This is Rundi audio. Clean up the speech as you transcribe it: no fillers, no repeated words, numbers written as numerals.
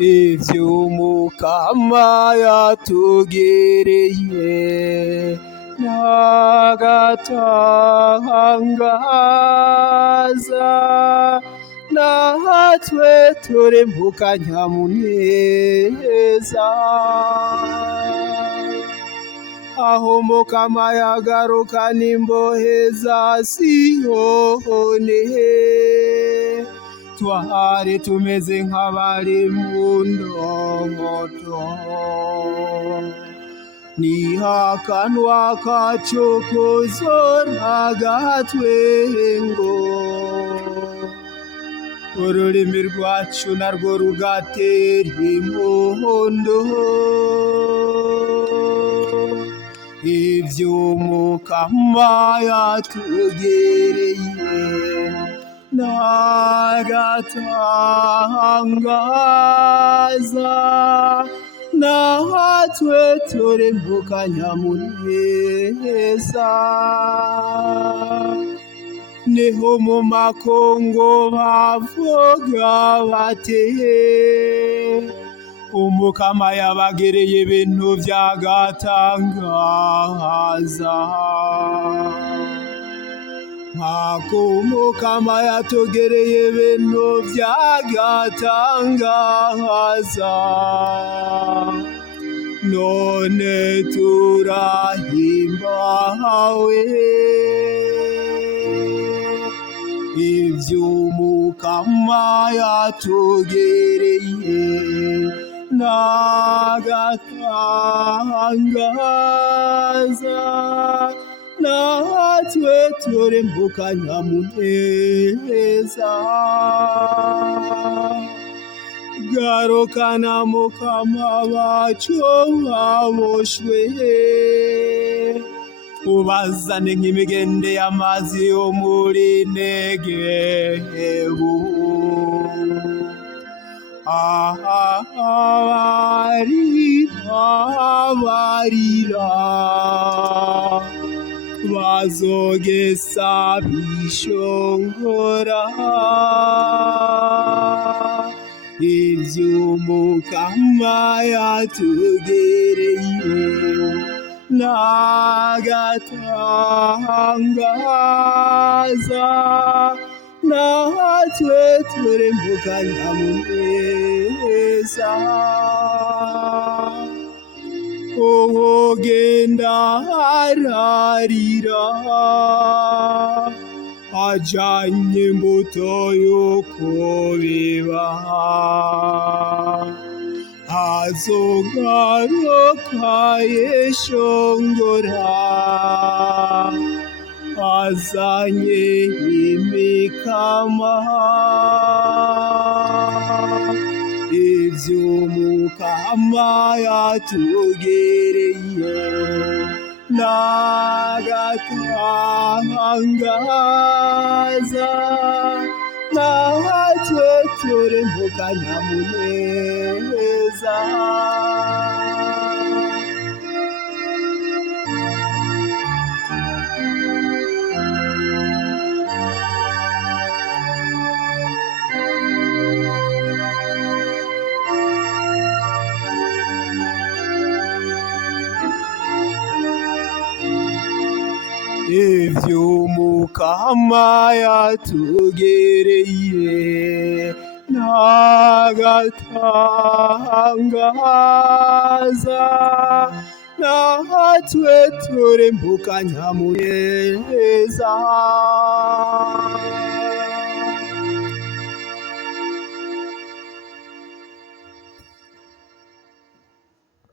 ivy'umukama yatugereye n'agatangaza, natwe turembuka nyamuneza. Aho Mukama yagarukana imbohe za Siyoni, twari tumeze nk'abari mu ndoto, nihakanwa kaco kozoragatwengo, ururimi rwacu narwo rugatera impundu. Ivy'umukama yatugereye n'agatangaza, natwe turembuka nyamuneza. Niho mu makungu bavuga bati umukama yabagereye ibintu vy'agatangaza, nk'uko umukama yatugereye ibintu vy'agatangaza, none turahimbawe. Ivy'umukama yatugereye n'agatangaza, natwe turembuka nyamuneza. Garukana Mukama bacu baboshwe, ubazane nk'imigende y'amazi yo muri Negebu. Abarira bazogesa bishongora, ivy'umukama yatugereye n'agatangaza, natwe turembuka nyamuneza. Ugenda ararira ajanye imbuto yuko biba, azogaruka yeshongora, azanye imikama. Ivy'umukama yatugereye n'agatangaza, natwe turembuka nyamuneza. Ivy'umukama yatugereye n'agatangaza, natwe turembuka nyamuneza.